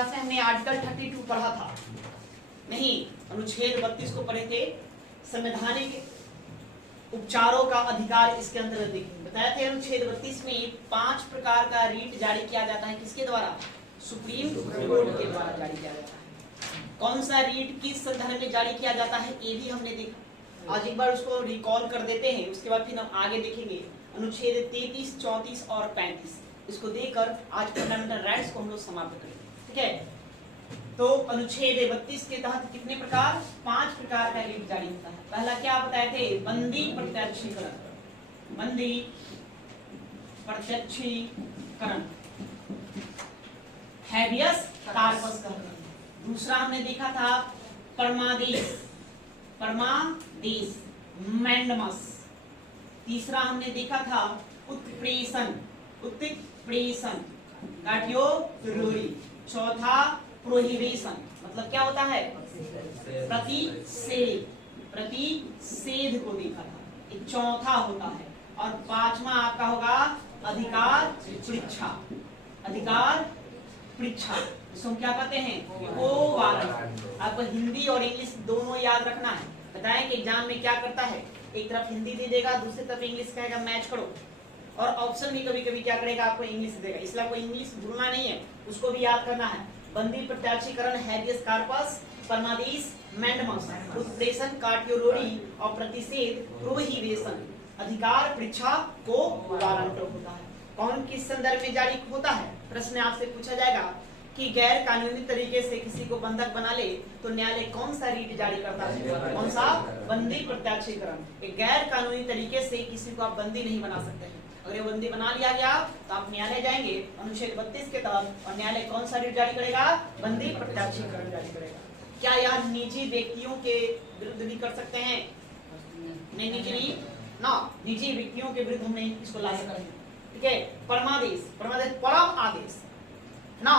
Class में हमने article 32 पढ़ा था, नहीं अनुच्छेद 32 को पढ़े थे। संवैधानिक उपचारों का अधिकार इसके अंतर्गत देखेंगे। बताया था अनुच्छेद 32 में 5 प्रकार का रीट जारी किया जाता है, किसके द्वारा? सुप्रीम कोर्ट के द्वारा जारी किया जाता है। कौन सा रीट किस संदर्भ में जारी किया जाता है ये भी हमने देखा। आज एक बार उसको रिकॉल कर देते हैं, उसके बाद फिर हम आगे देखेंगे अनुच्छेद 33, 34 और 35। इसको देखकर आज फंडामेंटल राइट्स को हम लोग समाप्त करेंगे, ठीक है। तो अनुच्छेद 32 के तहत कितने प्रकार? 5 प्रकार का रीट जारी होता है। पहला क्या बताए थे? बंदी प्रत्यक्षीकरण, बंदी प्रत्यक्षीकरण, हैबियस कार्पस कहते हैं। दूसरा हमने देखा था परमादेश, परमादेश मैंडमस। तीसरा हमने देखा था उत्प्रेषण, उत्प्रेषण काटियोरी। चौथा प्रोहिबिशन, मतलब क्या होता है? प्रतिषेध, प्रतिषेध को देखा था, ये चौथा होता है। और पांचवा आपका होगा अधिकार परीक्षा, अधिकार परीक्षा, इसको हम क्या कहते हैं? ओ वारंट। आपको हिंदी और इंग्लिश दोनों याद रखना है। बताएं कि एग्जाम में क्या करता है, एक तरफ हिंदी दे देगा, दूसरी तरफ इंग्लिश कहेगा मैच करो, और ऑप्शन भी कभी कभी क्या करेगा, आपको इंग्लिश देगा। इसलिए आपको इंग्लिश भूलना नहीं है, उसको भी याद करना है। बंदी प्रत्याशीकरण, हैबियस कार्पस, परमादेश मैंडमस, उत्प्रेषण काटियोरी और प्रतिषेध प्रोहिबिशन, अधिकार परीक्षा को वारंट होता है। कौन किस संदर्भ में जारी होता है? प्रश्न आपसे पूछा जाएगा कि गैर कानूनी तरीके से किसी को बंधक बना ले तो न्यायालय कौन सा रीट जारी करता है? कौन सा? बंदी प्रत्याशीकरण। गैर कानूनी तरीके से किसी को आप बंदी नहीं बना सकते हैं। अगर ये बंदी बना लिया गया तो आप न्यायालय जाएंगे अनुच्छेद 32 के तहत, और न्यायालय कौन सा रीट जारी करेगा? बंदी प्रत्याशीकरण जारी करेगा। क्या यह निजी व्यक्तियों के विरुद्ध भी कर सकते हैं? नहीं, निजी नहीं ना, निजी व्यक्तियों के विरुद्ध हम नहीं इसको ला सकते हैं, ठीक है। परमादेश, परमादेश परम आदेश ना,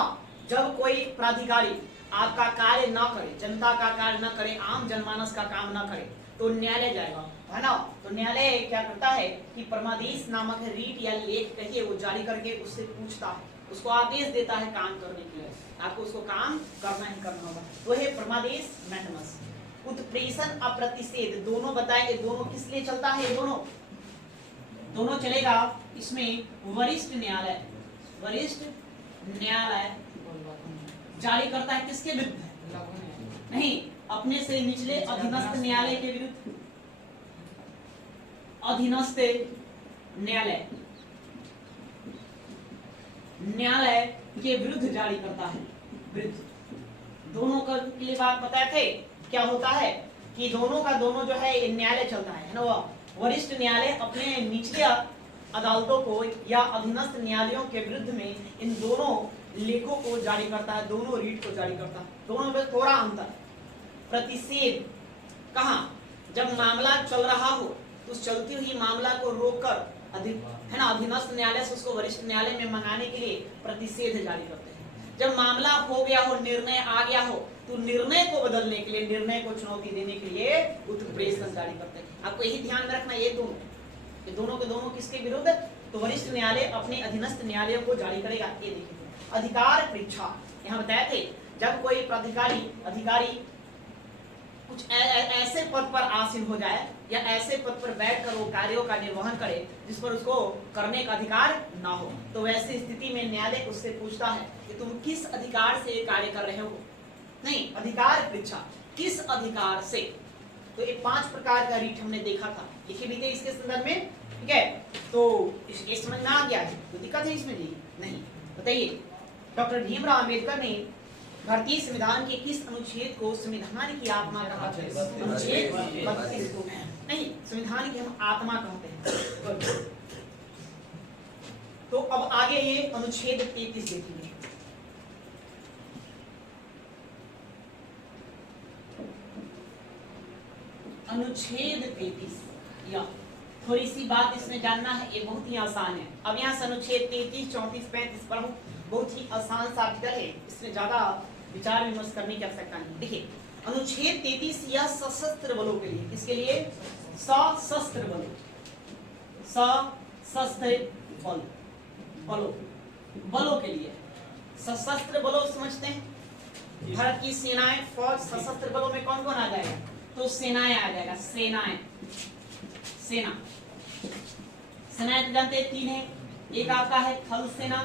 जब कोई प्राधिकारी आपका कार्य न करे, जनता का कार्य न करे, आम जनमानस का काम न करे, तो न्यायालय जाएगा, है ना। तो न्यायालय क्या करता है कि परमादेश नामक रीट या लेख कहिए वो जारी करके उससे पूछता है, उसको आदेश देता है काम करने के लिए। आपको उसको काम करना ही करना होगा, तो है परमादेश मैंडमस। उत्प्रेषण और प्रतिषेध दोनों बताएंगे, दोनों किस लिए चलता है? दोनों चलेगा। इसमें वरिष्ठ न्यायालय, वरिष्ठ न्यायालय जारी करता है किसके विरुद्ध? नहीं, अपने से निचले अधीनस्थ न्यायालय के विरुद्ध, अधीनस्थ न्यायालय, न्यायालय के विरुद्ध जारी करता है, विरुद्ध। दोनों के लिए बात बताए थे, क्या होता है कि दोनों का दोनों जो है न्यायालय चलता है ना। वरिष्ठ न्यायालय अपने निचले अदालतों को या अधीनस्थ न्यायालयों के विरुद्ध में इन दोनों लेखों को जारी करता है, दोनों रीट को जारी करता है। दोनों में थोड़ा अंतर। प्रतिषेध कहाँ? जब मामला चल रहा हो तो उस चलती हुई मामला को रोककर है ना, अधीनस्थ न्यायालय से उसको वरिष्ठ न्यायालय में मंगाने के लिए प्रतिषेध जारी करते हैं। जब मामला हो गया हो, निर्णय आ गया हो, तो निर्णय को बदलने के लिए, निर्णय को चुनौती देने के लिए उत्प्रेषण जारी करते हैं। आपको यही ध्यान में रखना, ये दोनों के दोनों किसके विरुद्ध? तो वरिष्ठ न्यायालय अपने अधीनस्थ न्यायालयों को जारी करेगा। ये देखिए अधिकार परीक्षा, यहाँ बताए थे जब कोई अधिकारी कुछ ऐसे पद पर आसीन हो जाए या ऐसे पद पर बैठकर वो कार्यों का निर्वहन करे जिस पर उसको करने का अधिकार ना हो, तो वैसी स्थिति में न्यायालय उससे पूछता है कि तुम किस अधिकार से कार्य कर रहे हो? नहीं, अधिकार परीक्षा, किस अधिकार से। तो ये 5 प्रकार का रीट हमने देखा था, लिखे भी थे इसके संदर्भ में, ठीक है। तो ये समझ में आ गया है, तो दिक्कत है इसमें? नहीं। बताइए डॉक्टर भीमराव अम्बेडकर ने भारतीय संविधान के किस अनुच्छेद को संविधान की आत्मा कहा? अनुच्छेद 32 को। नहीं, संविधान की हम आत्मा कहते हैं। तो अब आगे ये अनुच्छेद 33 देखिए। अनुच्छेद 33, या थोड़ी सी बात इसमें जानना है, ये बहुत ही आसान है। अब यहाँ से अनुच्छेद 33, 34, 35 पढ़ो, बहुत ही आसान सा आर्टिकल है, इसमें ज्यादा विचार विमर्श करने की आवश्यकता नहीं। देखिए अनुच्छेद 33 यह सशस्त्र बलों के लिए, किसके लिए? सशस्त्र बलों, सशस्त्र बलों के लिए। सशस्त्र बलों समझते हैं? भारत की सेनाएं, फौज, सशस्त्र बलों में कौन कौन आ जाएगा? तो सेनाएं आ जाएगा, सेनाएं, सेना। सेनाएं तो जानते हैं तीन है, एक आपका है थल सेना,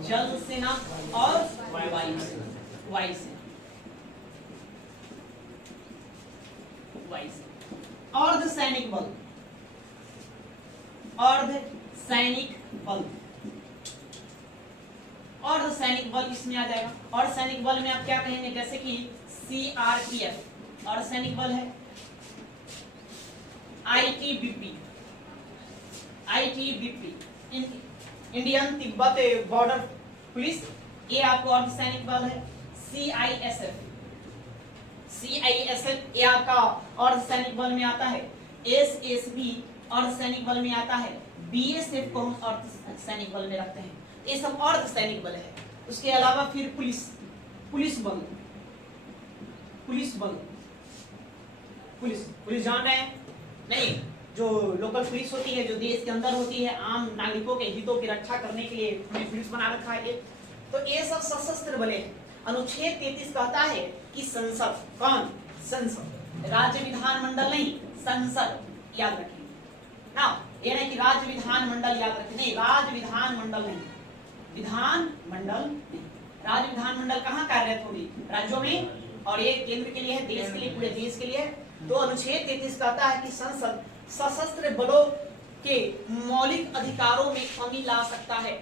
जल सेना और वायु सेना। वायु सेना, वायु सेना। अर्ध सैनिक बल, अर्ध सैनिक बल, अर्ध सैनिक बल इसमें आ जाएगा। अर्ध सैनिक बल में आप क्या कहेंगे? जैसे कि सीआरपीएफ अर्ध सैनिक बल है, ITBP, ITBP Indian Tibet border police, ये आपको अर्ध सैनिक बल है। सीआईएसएफ, सीआईएसएफ ये आपका अर्ध सैनिक बल में आता है। एसएसबी अर्ध सैनिक बल में आता है। बीएसएफ को हम अर्ध सैनिक बल में रखते हैं। ये सब अर्ध सैनिक बल है। उसके अलावा फिर पुलिस, पुलिस बल, पुलिस बल, पुलिस, पुलिस जान रहे हैं? नहीं, जो लोकल पुलिस होती है, जो देश के अंदर होती है, आम नागरिकों के हितों की रक्षा करने के लिए हमने पुलिस बना रखा है। तो ये सब सशस्त्र बल है। अनुच्छेद 33 कहता है कि संसद, कौन? संसद, राज्य विधानमंडल नहीं, संसद, याद रखिए ना। ये नहीं कि राज्य विधानमंडल याद रखिए, नहीं, राज्य विधानमंडल नहीं, विधानमंडल नहीं। राज्य विधानमंडल कहाँ कार्यरत होगी? राज्यों में, और ये केंद्र के लिए है, देश के लिए, पूरे देश के लिए। तो अनुच्छेद 33 कहता है कि संसद सशस्त्र बलों के मौलिक अधिकारों में कमी ला सकता है।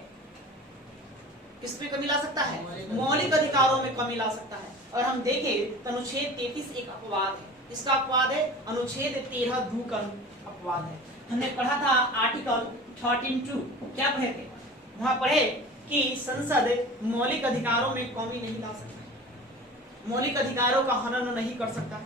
किसमें कमी ला सकता है? मौलिक अधिकारों में कमी ला सकता है। और हम देखें तो अनुच्छेद 33 एक अपवाद है। इसका अपवाद है अनुच्छेद 13 धूकन अपवाद है। हमने पढ़ा था आर्टिकल 13(2), क्या पढ़े थे? वहां पढ़े कि संसद मौलिक अधिकारों में कमी नहीं ला सकता, मौलिक अधिकारों का हनन नहीं कर सकता।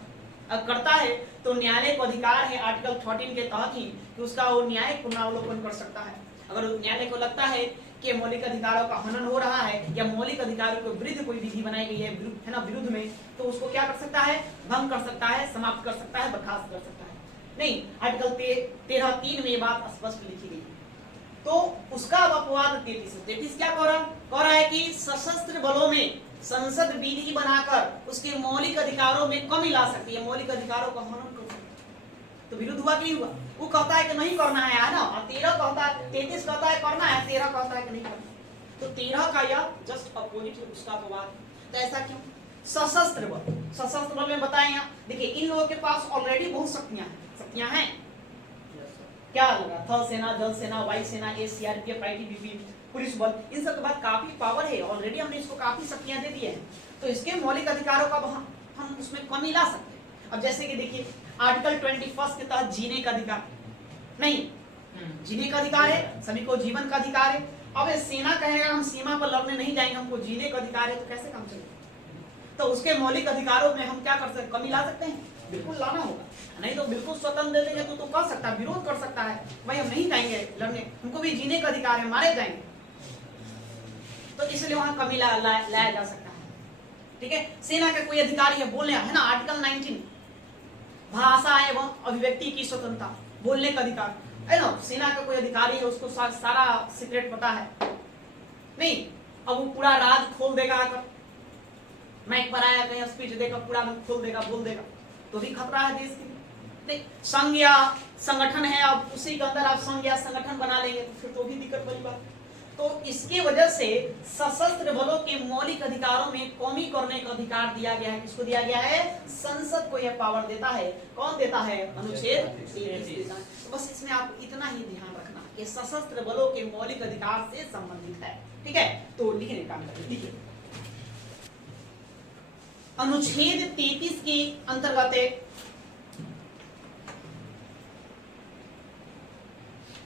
अगर करता है तो न्यायालय को अधिकार है आर्टिकल 13 के तहत ही कि उसका वो न्यायिक पुनरावलोकन कर सकता है। अगर न्यायालय को लगता है कि मौलिक अधिकारों का हनन हो रहा है या मौलिक अधिकारों के विरुद्ध कोई विधि बनाई गई है ना, विरुद्ध में, तो उसको क्या कर सकता है? भंग कर सकता है, समाप्त कर सकता है, बर्खास्त कर सकता है। नहीं, आर्टिकल 13(3) में ये बात स्पष्ट लिखी गई है। तो उसका अपवाद 33 क्या कह रहा है कि सशस्त्र बलों में संसद विधि बनाकर उसके मौलिक अधिकारों में कमी ला सकती है, मौलिक अधिकारों का हनन कर सकती है। तो विरुद्ध हुआ कि नहीं हुआ? वो कहता है कि नहीं करना है ना, और 13 कहता है, 33 कहता है करना है, 13 कहता है कि नहीं करना। तो 13 का यह जस्ट अपोजिट है, उसका अपवाद। तो ऐसा क्यों? सशस्त्र बल, सशस्त्र बल में बताएं यहाँ, देखिए इन लोगों के पास ऑलरेडी बहुत शक्तियां हैं, शक्तियां हैं क्या लगा? थल सेना, जल सेना, वायु सेना, सीआरपीएफ, आईटीबीपी, पुलिस बल, इन सब के बाद काफी पावर है ऑलरेडी, हमने इसको काफी शक्तियां दे दी है। तो इसके मौलिक अधिकारों का हम उसमें कमी ला सकते हैं। अब जैसे कि देखिए आर्टिकल 21 के तहत जीने का अधिकार नहीं, जीने का अधिकार है, सभी को जीवन का अधिकार है। अब सेना कहेगा हम सीमा पर लड़ने नहीं जाएंगे, हमको जीने का अधिकार है, तो कैसे काम चलेगा? तो उसके मौलिक अधिकारों में हम क्या कर सकते हैं? कमी ला सकते हैं? बिल्कुल लाना होगा, नहीं तो बिल्कुल स्वतंत्र दे देंगे तो कर सकता है, विरोध कर सकता है, भाई हम नहीं जाएंगे लड़ने, हमको भी जीने का अधिकार है, मारे जाएंगे। तो इसलिए वहां कमी लाया जा सकता है। ठीक है, सेना का कोई अधिकारी है बोलने, है ना, आर्टिकल 19 भाषा एवं अभिव्यक्ति की स्वतंत्रता, बोलने का अधिकार है ना। सेना का कोई अधिकारी है, उसको सारा सीक्रेट पता है नहीं, अब वो पूरा राज खोल देगा, आकर माइक पर आया कहीं स्पीच देगा, पूरा खोल देगा, बोल देगा, तो भी खतरा है देश के लिए। संघ या संगठन है, अब उसी के अंदर आप संघ या संगठन बना लेंगे तो फिर तो भी दिक्कत वाली बात। तो इसकी वजह से सशस्त्र बलों के मौलिक अधिकारों में कमी करने का अधिकार दिया गया है। किसको दिया गया है? संसद को यह पावर देता है। कौन देता है? अनुच्छेद 33। तो बस इसमें आप इतना ही ध्यान रखना कि सशस्त्र बलों के मौलिक अधिकार से संबंधित है। ठीक है, तो लिखने का काम करिए। अनुच्छेद 33 के अंतर्गत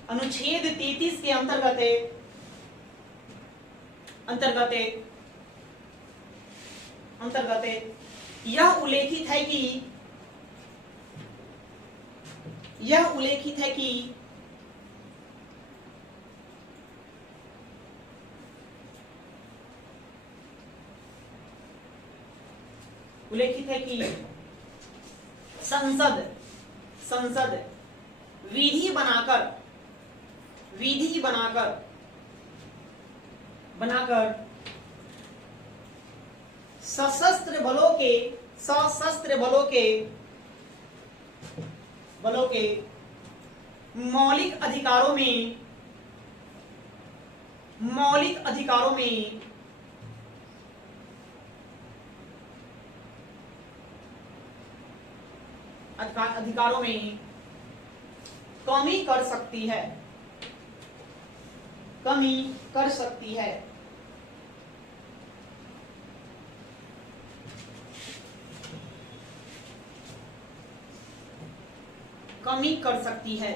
अनुच्छेद 33 के अंतर्गत यह उल्लेखित है कि संसद विधि बनाकर, सशस्त्र बलों के मौलिक अधिकारों में कमी कर सकती है। कमी कर सकती है।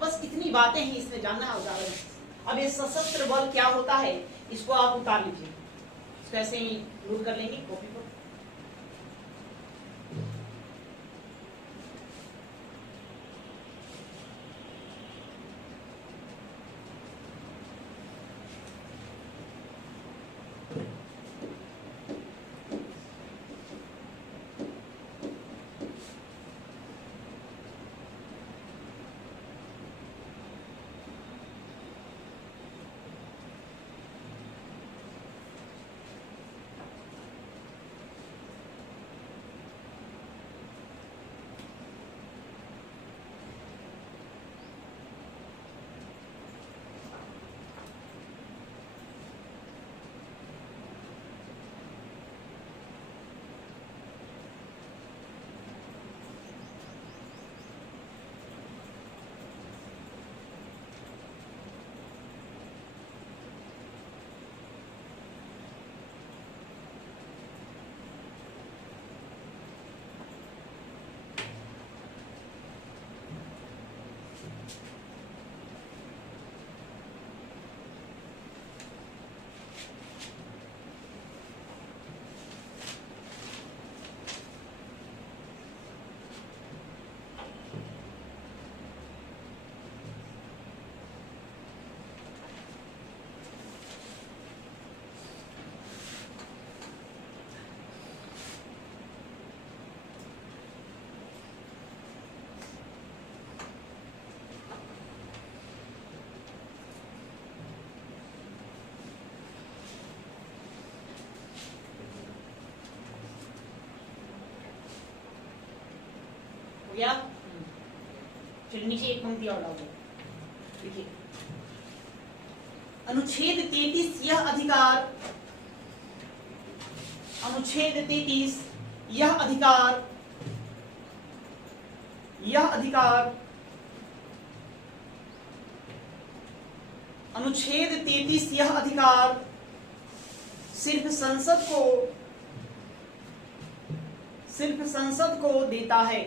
बस इतनी बातें ही इसमें जानना है उदाहरण। अब ये सशस्त्र बल क्या होता है इसको आप उतार लीजिए, इसको ऐसे ही नोट कर लेंगे कॉपी पर। या फिर नीचे एक पंक्ति और डाल दो। देखिए अनुच्छेद 33 यह अधिकार अनुच्छेद 33 यह अधिकार अनुच्छेद 33 यह अधिकार सिर्फ संसद को देता है।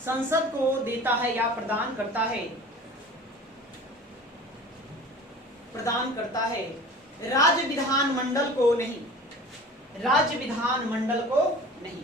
संसद को देता है या प्रदान करता है, राज्य विधानमंडल को नहीं। राज्य विधानमंडल को नहीं।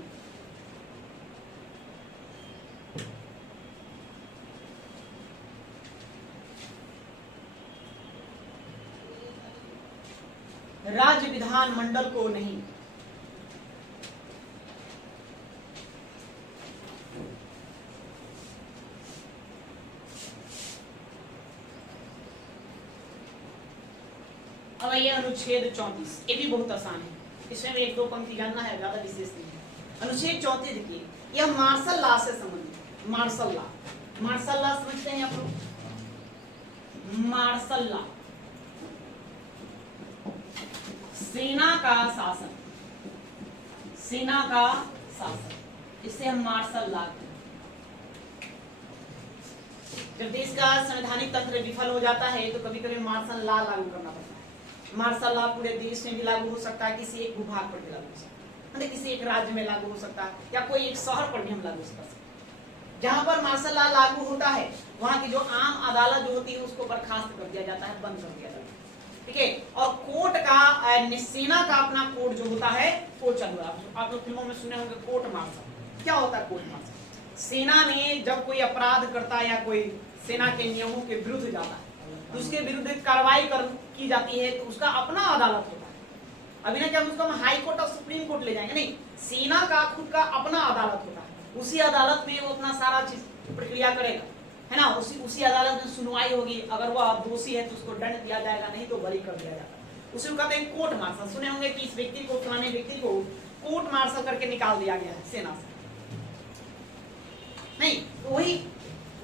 अब ये अनुच्छेद 34, ये भी बहुत आसान है, इसमें भी एक दो पंक्ति जानना है, ज्यादा विशेष नहीं है। अनुच्छेद 34 देखिए, यह मार्शल लॉ से संबंधित। मार्शल लॉ समझते हैं आप लोग? मार्शल लॉ सेना का शासन, इससे हम मार्शल लॉ कहते हैं। जब देश का संवैधानिक तंत्र विफल हो जाता है तो कभी कभी मार्शल लॉ लागू करना पड़ता है। मार्शल लॉ पूरे देश में भी लागू हो सकता है, किसी एक भूभाग पर भी लागू हो सकता है, मतलब किसी एक राज्य में लागू हो सकता है, या कोई एक शहर पर भी हम लागू कर सकते हैं। जहां पर मार्शल लॉ लागू होता है वहां की जो आम अदालत जो होती है उसको बर्खास्त कर दिया जाता है, बंद कर दिया जाता है, ठीक है। और कोर्ट का सेना का अपना कोर्ट जो होता है वो चालू है। आप लोग फिल्मों में सुने होंगे कोर्ट मार्शल। क्या होता है कोर्ट मार्शल? सेना में जब कोई अपराध करता है या कोई सेना के नियमों के विरुद्ध जाता है तो उसके विरुद्ध कार्रवाई की जाती है, तो उसका अपना अदालत होता है। अभी ना क्या उसको हम हाई कोर्ट और सुप्रीम कोर्ट ले जाएंगे, नहीं, सेना का खुद का अपना अदालत होता है। उसी अदालत में वो अपना सारा चीज प्रक्रिया करेगा, है ना, उसी अदालत में सुनवाई होगी, अगर वह दोषी है तो उसको दंड दिया जाएगा, नहीं तो बरी कर दिया जाएगा। उसी को कहते हैं कोर्ट मार्शल। सुने होंगे कि इस व्यक्ति को, फलाने व्यक्ति को कोर्ट मार्शल करके निकाल दिया गया है सेना से, नहीं तो वही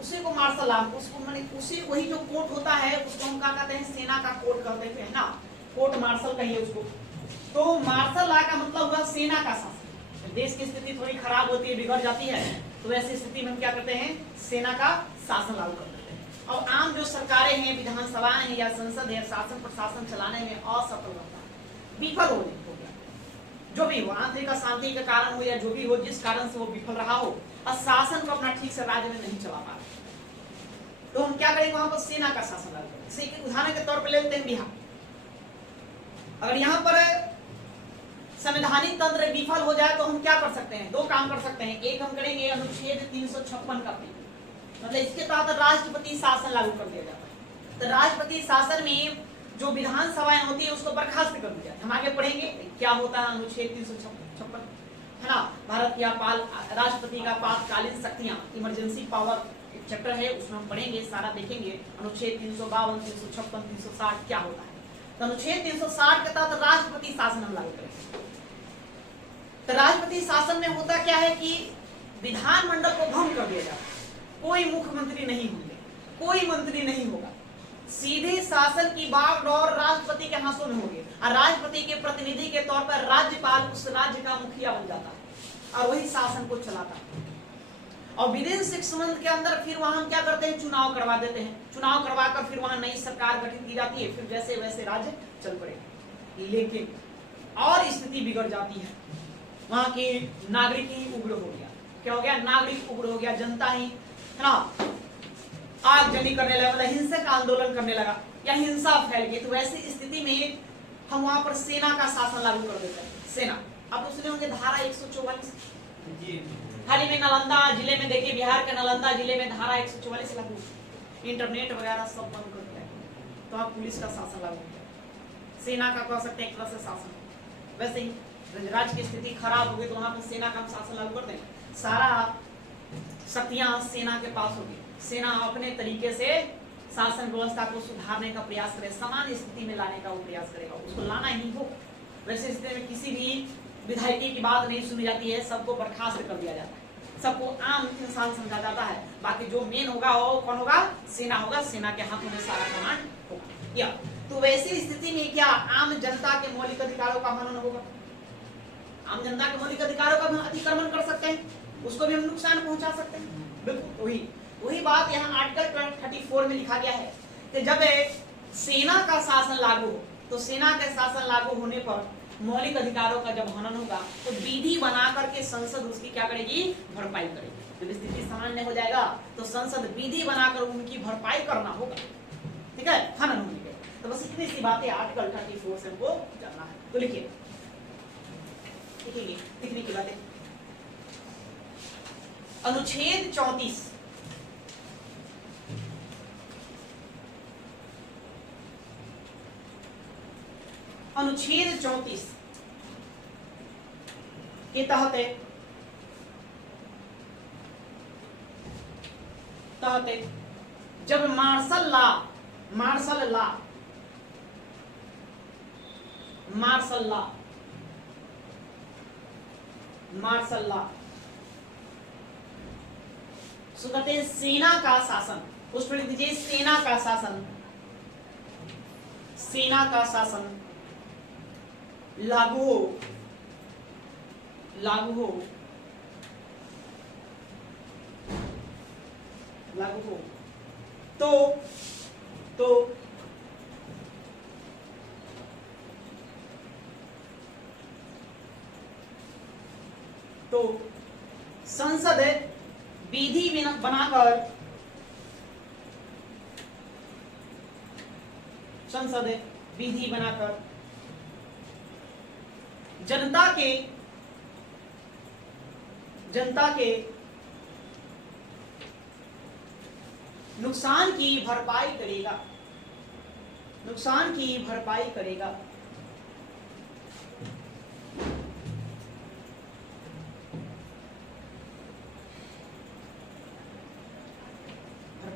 उसी को मार्शल लॉ, उसको माने उसी वही जो कोर्ट होता है उसको हम क्या कहते हैं, सेना का कोर्ट कहते थे, है ना, कोर्ट मार्शल कहिए उसको। तो मार्शल लॉ का मतलब हुआ सेना का शासन। देश की स्थिति थोड़ी खराब होती है, बिगड़ जाती है, तो वैसी स्थिति में हम क्या करते हैं, सेना का शासन लागू कर देते हैं। अब आम जो सरकारें हैं, विधानसभाएं हैं या संसद है, शासन प्रशासन चलाने में असफल रहता है, विफल हो गया, जो भी हो, आंतरिक अशांति के कारण हो या जो भी हो, जिस कारण से वो विफल रहा हो, और शासन को अपना ठीक से राज्य में नहीं चला पा रहा, तो हम क्या करेंगे, वहां पर सेना का शासन लागू करेंगे। उदाहरण के तौर पर लेते हैं बिहार। अगर यहाँ पर संवैधानिक तंत्र विफल हो जाए तो हम क्या कर सकते हैं, दो काम कर सकते हैं। एक हम करेंगे अनुच्छेद 356 का प्रयोग, मतलब इसके तहत राष्ट्रपति शासन लागू कर दिया जाता है। तो राष्ट्रपति शासन में जो विधानसभाएं होती है उसको बर्खास्त कर दिया जाता है। हम आगे पढ़ेंगे क्या होता है अनुच्छेद 356, है ना, भारत की राष्ट्रपति का आपातकालीन शक्तियां, इमरजेंसी पावर एक चैप्टर है, उसमें हम पढ़ेंगे, सारा देखेंगे अनुच्छेद 352, 356, 360 क्या होता है। तो अनुच्छेद 360 के तहत राष्ट्रपति शासन हम लागू करेंगे। तो राष्ट्रपति शासन में होता क्या है कि विधानमंडल को भंग कर दिया जाता है, कोई मुख्यमंत्री नहीं होंगे, कोई मंत्री नहीं होगा, सीधे शासन की बागडोर राष्ट्रपति के हाथों में होगी, और राष्ट्रपति के प्रतिनिधि के तौर पर राज्यपाल उस राज्य का मुखिया बन जाता है और वही शासन को चलाता है। और विदिन 6 मंथ के अंदर फिर वहां हम क्या करते हैं, चुनाव करवा देते हैं। चुनाव करवाकर फिर वहां नई सरकार गठित की जाती है, फिर जैसे वैसे राज्य चल पड़ेगा। लेकिन और स्थिति बिगड़ जाती है, वहां के नागरिक ही उग्र हो गया। क्या हो गया, नागरिक उग्र हो गया, जनता ही, है ना, आगजनी करने लगा, मतलब हिंसक आंदोलन करने लगा या हिंसा फैल गई। तो वैसी स्थिति में हम वहां पर सेना का शासन लागू कर देते हैं। सेना, आप सुने होंगे धारा 144, हाल ही में नालंदा जिले में देखिए, बिहार के नालंदा जिले में धारा 144 लागू, इंटरनेट वगैरह सब बंद कर दिया, तो आप पुलिस का शासन लागू किया, सेना का कह सकते हैं एक तरह से शासन। वैसे ही राज्य की स्थिति खराब हो गई तो वहां पर सेना का शासन लागू कर देंगे, सारा शक्तियां सेना के पास होगी, सेना अपने तरीके से शासन व्यवस्था को सुधारने का प्रयास करे, सामान्य स्थिति में लाने का वो प्रयास करेगा, उसको लाना ही हो। वैसे स्थिति में किसी भी विधायकी की बात नहीं सुनी जाती है, सबको बर्खास्त कर दिया जाता है, सबको आम इंसान समझा जाता है, बाकी जो मेन होगा वो कौन होगा, सेना होगा, सेना के हाथों में सारा कमांड होगा। या तो वैसी स्थिति में क्या आम जनता के मौलिक अधिकारों का हनन होगा, आम जनता के मौलिक अधिकारों का हम अतिक्रमण कर सकते हैं, उसको भी हम नुकसान पहुंचा सकते हैं। बिल्कुल वही बात यहाँ आर्टिकल 34 में लिखा गया है कि जब सेना का शासन लागू हो, तो सेना के शासन लागू होने पर मौलिक अधिकारों का जब हनन होगा तो विधि बना करके संसद उसकी क्या करेगी, भरपाई करेगी। जब स्थिति सामान्य हो जाएगा तो संसद विधि बनाकर उनकी भरपाई करना होगा, ठीक है, हनन होने के। तो बस इतनी सी बातें आर्टिकल 34 से हमको जानना है। तो लिखिए, लिखिए लिखने की बातें। अनुच्छेद 34, अनुच्छेद 34 के तहत जब मार्शल लॉ सो कहते हैं सेना का शासन, उस पर लिख दीजिए सेना का शासन लागू हो तो संसद विधि बनाकर जनता के नुकसान की भरपाई करेगा,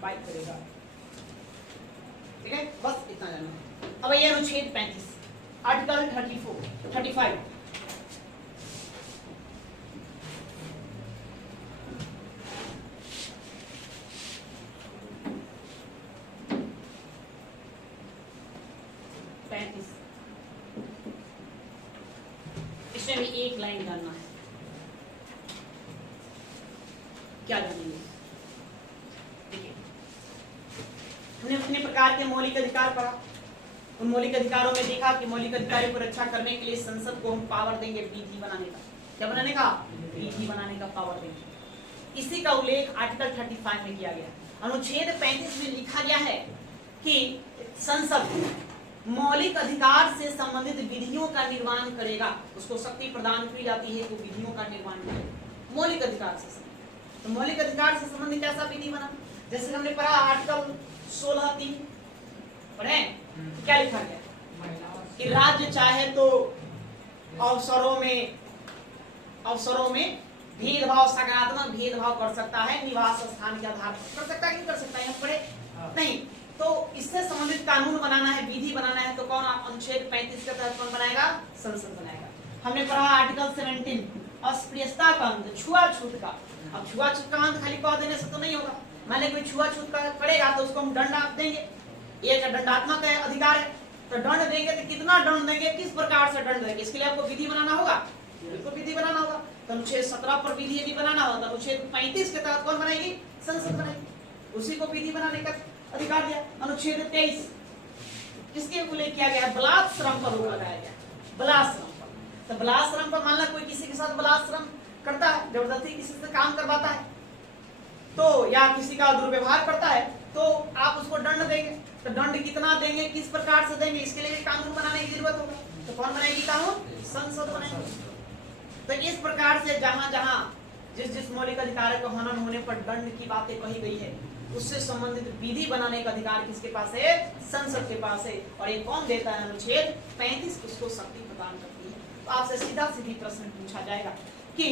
अबाइड करेगा। ठीक है, बस इतना जानना। अब ये अनुच्छेद 35 आर्टिकल 35 इसमें भी एक लाइन जानना है। क्या जानेंगे? देखिए, हमने अपने प्रकार के मौलिक अधिकार पढ़ा। उन मौलिक अधिकारों में देखा कि मौलिक अधिकारों को रक्षा करने के लिए संसद को हम पावर देंगे विधि बनाने का। क्या बनाने का? विधि बनाने का पावर देंगे। इसी का उल्लेख आर्टिकल 35 में किया गया। अनुच्छेद 35 में लिखा गया है कि संसद मौलिक अधिकार से संबंधित विधियों का निर्माण करेगा। उसको शक्ति प्रदान की जाती है, वो विधियों का निर्माण करेगा मौलिक अधिकार से संबंधित। तो मौलिक अधिकार से संबंधित कैसा विधि बना? जैसे हमने पढ़ा आर्टिकल 16(3) पढ़े, क्या लिखा गया कि राज्य चाहे तो अवसरों में भेदभाव, सकारात्मक भेदभाव कर सकता है, निवास स्थान के आधार पर कर सकता है। क्यों कर सकता है? हम पढ़े नहीं। तो इससे संबंधित कानून बनाना है, विधि बनाना है, तो कौन? अनुच्छेद 35 के तहत कौन बनाएगा? संसद बनाएगा। हमने पढ़ा आर्टिकल 17 अस्पृश्यता का अंत, छुआछूत का। अब छुआछूत का अंत खाली कह देने से तो नहीं होगा। मैंने कोई छुआछूत करेगा तो उसको हम दंड देंगे। एक दंडात्मक अधिकार है, तो दंड देंगे तो कितना दंड देंगे, किस प्रकार से दंड देंगे, इसके लिए आपको विधि बनाना होगा। बिल्कुल विधि बनाना होगा। तो अनुच्छेद 17 पर विधि यदि बनाना होगा तो अनुच्छेद 35 के तहत कौन बनाएगी? संसद बनाएगी। उसी को विधि बनाने का अधिकार दिया। अनुच्छेद 23 किसके उल्लेख किया गया? बलात्श्रम पर रोक लगाया गया। बलात्श्रम पर, तो बलात्श्रम पर मान लो कोई किसी के साथ बलात्श्रम करता है, जबरदस्ती किसी से काम करवाता है, तो या किसी का दुर्व्यवहार करता है, तो आप उसको दंड देंगे। तो दंड कितना देंगे, किस प्रकार से देंगे, इसके लिए भी कानून बनाने की जरूरत होगा। तो कौन बनाएगी कानून? संसद बनाएगी। तो इस प्रकार से जहां जहां जिस मौलिक अधिकार के हनन होने पर दंड की बातें कही गई है, उससे संबंधित विधि बनाने का अधिकार किसके पास है? संसद के पास है। और ये कौन देता है? अनुच्छेद 35 उसको शक्ति प्रदान करती है। तो आपसे सीधा सीधी प्रश्न पूछा जाएगा कि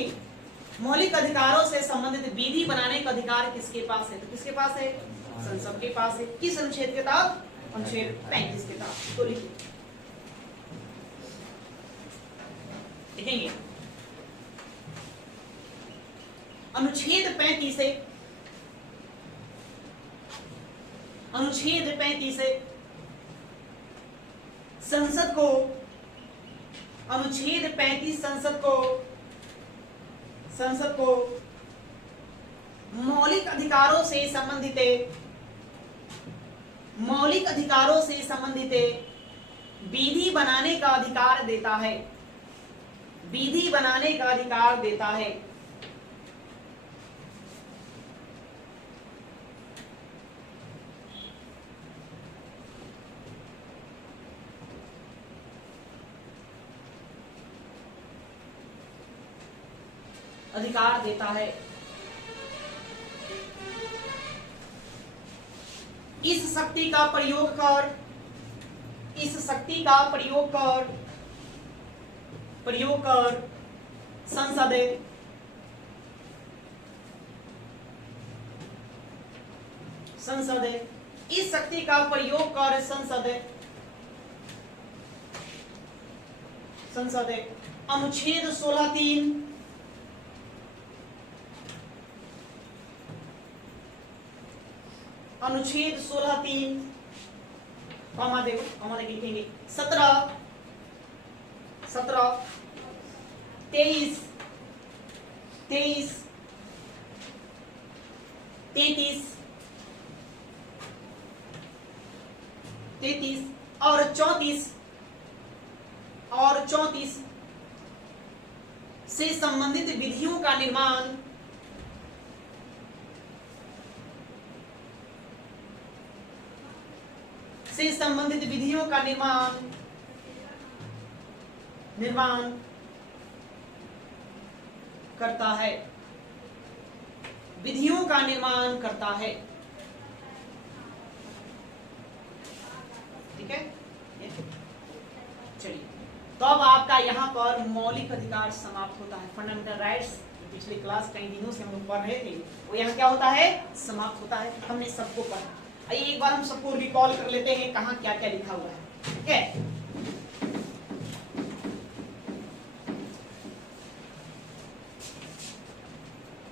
मौलिक अधिकारों से संबंधित विधि बनाने का अधिकार किसके पास है? तो किसके पास है? संसद के पास है। किस अनुच्छेद के तहत? अनुच्छेद 35 के तहत। तो लिखिए, लिखेंगे अनुच्छेद 35 से संसद को अनुच्छेद 35 संसद को मौलिक अधिकारों से संबंधित विधि बनाने का अधिकार देता है। विधि बनाने का अधिकार देता है। अधिकार देता है। इस शक्ति का प्रयोग कर संसद इस शक्ति का प्रयोग कर संसद अनुच्छेद 16(3) अनुच्छेद 16(3) कॉमा देके लिखेंगे 17, 23, 33 और 34 से संबंधित विधियों का निर्माण करता है। विधियों का निर्माण करता है। ठीक है, चलिए, तो अब आपका यहाँ पर मौलिक अधिकार समाप्त होता है। फंडामेंटल राइट्स पिछले क्लास कई दिनों से हम लोग पढ़ रहे थे, वो यहाँ क्या होता है, समाप्त होता है। हमने सबको पढ़ा। आइए एक बार हम सबको रिकॉल कर लेते हैं कहाँ क्या क्या लिखा हुआ है। ठीक है,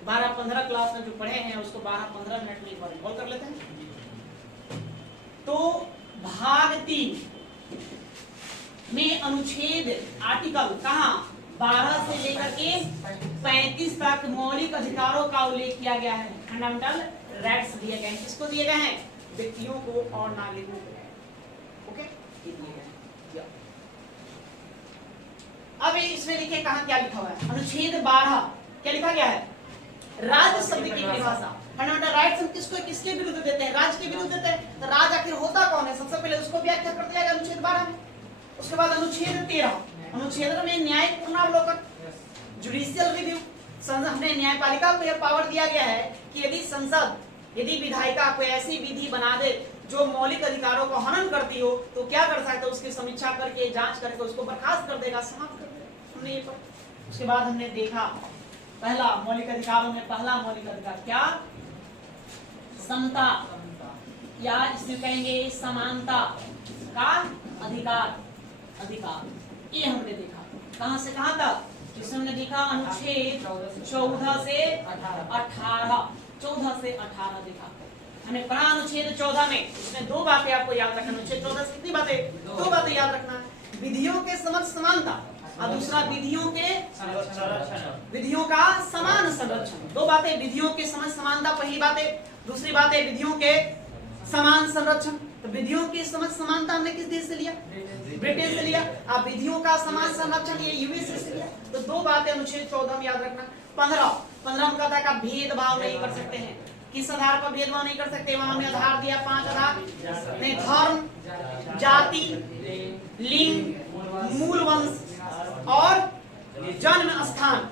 12-15 क्लास में जो पढ़े हैं उसको 12-15 मिनट में एक बार रिकॉल कर लेते हैं। तो भाग 3 में अनुच्छेद आर्टिकल कहाँ 12 से लेकर के 35 तक मौलिक अधिकारों का उल्लेख किया गया है। फंडामेंटल राइट्स दिए गए हैं। किसको दिए गए हैं, व्यक्तियों को और नागरिकों को। ओके, ये दिए गए हैं। अब इसमें देखिए कहाँ क्या लिखा हुआ है। अनुच्छेद 12 क्या लिखा गया है, राज्य शब्द की परिभाषा। फंडामेंटल राइट्स हम किसको किसके विरुद्ध देते हैं, राज्य के विरुद्ध देते हैं। तो राज्य आखिर होता कौन है, सबसे पहले उसको व्याख्या कर दिया गया अनुच्छेद 12 में। उसके बाद अनुच्छेद 13, अनुच्छेद में न्यायिक पुनरावलोकन, जुडिशियल रिव्यू। हमने न्यायपालिका को यह पावर दिया गया है कि यदि संसद, यदि विधायिका कोई ऐसी विधि बना दे जो मौलिक अधिकारों को हनन करती हो, तो क्या कर सकता है, उसकी समीक्षा करके जांच करके उसको बर्खास्त कर देगा, समाप्त कर देगा। हमने ये पढ़ा। उसके बाद हमने देखा पहला मौलिक अधिकारों में पहला मौलिक अधिकार क्या, समता या इसमें कहेंगे समानता का अधिकार। अधिकार ये हमने देखा। कहां से कहां तक, जिसमें हमने देखा अनुच्छेद 14 से 18, 14 से 18 देखा हमने पढ़ा। अनुच्छेद 14 में इसमें दो बातें आपको याद रखना। अनुच्छेद 14 से कितनी बातें, दो बातें याद रखना। विधियों के समक्ष समानता और दूसरा विधियों का समान संरक्षण। दो बातें, विधियों के समझ समानता पहली बात है, दूसरी बात है विधियों के समान संरक्षण। तो विधियों की समझ समानता हमने किस देश से लिया, ब्रिटेन से लिया। अब विधियों का समान संरक्षण ये यूएसए से लिया। तो दो बातें अनुच्छेद 14 में याद रखना। 15 में कहता है कि भेदभाव नहीं कर सकते हैं। किस आधार पर भेदभाव नहीं कर सकते, वहां हमने आधार दिया 5 आधार, धर्म, जाति, लिंग, मूल वंश और जन्म स्थान।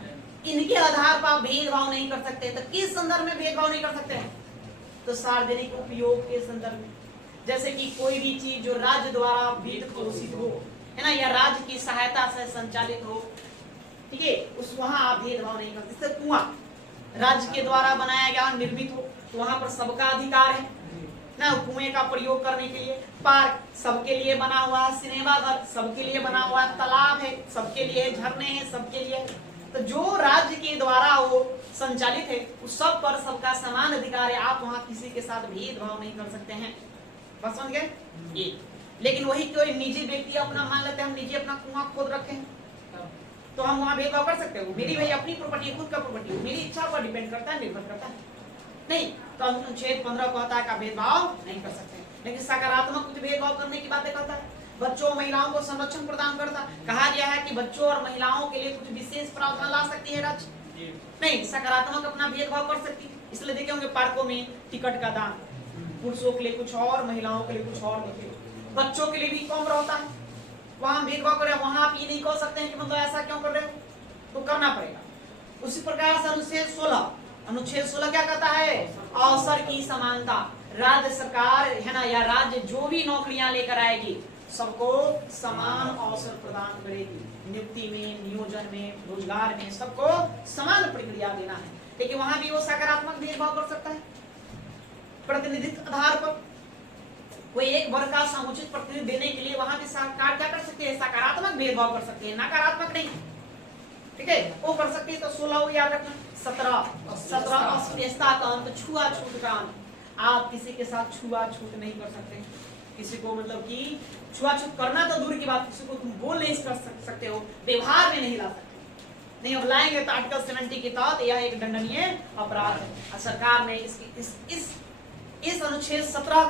इनके आधार पर भेदभाव नहीं कर सकते। तो किस संदर्भ में भेदभाव नहीं कर सकते हैं, तो सार्वजनिक उपयोग के संदर्भ में। जैसे कि कोई भी चीज जो राज्य द्वारा वित्त पोषित हो, है ना, या राज्य की सहायता से संचालित हो, ठीक है, उस वहां आप भेदभाव नहीं कर सकते। कुआं राज्य के द्वारा बनाया गया, निर्मित हो, तो वहां पर सबका अधिकार है ना कुएं का प्रयोग करने के लिए। पार्क सबके लिए बना हुआ है, सिनेमा घर सबके लिए बना हुआ है, तालाब है सबके लिए, झरने हैं सबके लिए। तो जो राज्य के द्वारा वो संचालित है उस सब पर सबका समान अधिकार है। आप वहां किसी के साथ भेदभाव नहीं कर सकते हैं। बस समझ गए ये। लेकिन वही कोई निजी व्यक्ति अपना मान लेते हैं, हम निजी अपना कुआं खोद रखे हैं, तो हम वहां भेदभाव कर सकते हो। मेरी भाई अपनी प्रॉपर्टी, खुद का प्रॉपर्टी, मेरी इच्छा पर डिपेंड करता है, निर्भर करता है नहीं। तो अनुच्छेद 15 कहता है का भेदभाव नहीं कर सकते। लेकिन सकारात्मक कुछ भेदभाव करने की बातें करता है। बच्चों और महिलाओं को संरक्षण प्रदान करता। कहा गया है कि बच्चों और महिलाओं के लिए कुछ विशेष प्रावधान ला सकती है राज्य, नहीं सकारात्मक अपना भेदभाव कर सकती है। इसलिए देखे होंगे पार्कों में टिकट का दाम पुरुषों के लिए कुछ और, महिलाओं के लिए कुछ और देखे। बच्चों के लिए भी कम रहता है, वहां भेदभाव करे। वहां आप ये नहीं कह सकते हैं कि मतलब ऐसा क्यों कर रहे हो, तो करना पड़ेगा। उसी प्रकार से अनुच्छेद 16 क्या कहता है, अवसर की समानता। राज्य सरकार है ना, या राज्य जो भी नौकरियां लेकर आएगी सबको समान अवसर प्रदान करेगी। नियुक्ति में, नियोजन में, रोजगार में सबको समान प्रक्रिया देना है। लेकिन वहां भी वो सकारात्मक भेदभाव कर सकता है। प्रतिनिधित्व आधार पर कोई एक वर्ग का समुचित प्रतिनिधित्व देने के लिए वहां भी सरकार क्या कर सकती है, सकारात्मक भेदभाव कर सकती है, नकारात्मक नहीं। ठीक है, वो कर सकती है। तो 16 को याद रखना। 17 अस्पृश्यता का अंत, छुआछूत का अंत। आप किसी के साथ छुआछूत नहीं कर सकते। किसी को मतलब कि छुआछूत करना तो दूर की बात, किसी को तुम बोल नहीं कर सकते हो, व्यवहार में नहीं ला सकते। नहीं अब लाएंगे तो आर्टिकल 70 के तहत यह एक दंडनीय अपराध है। सरकार ने इस अनुच्छेद 17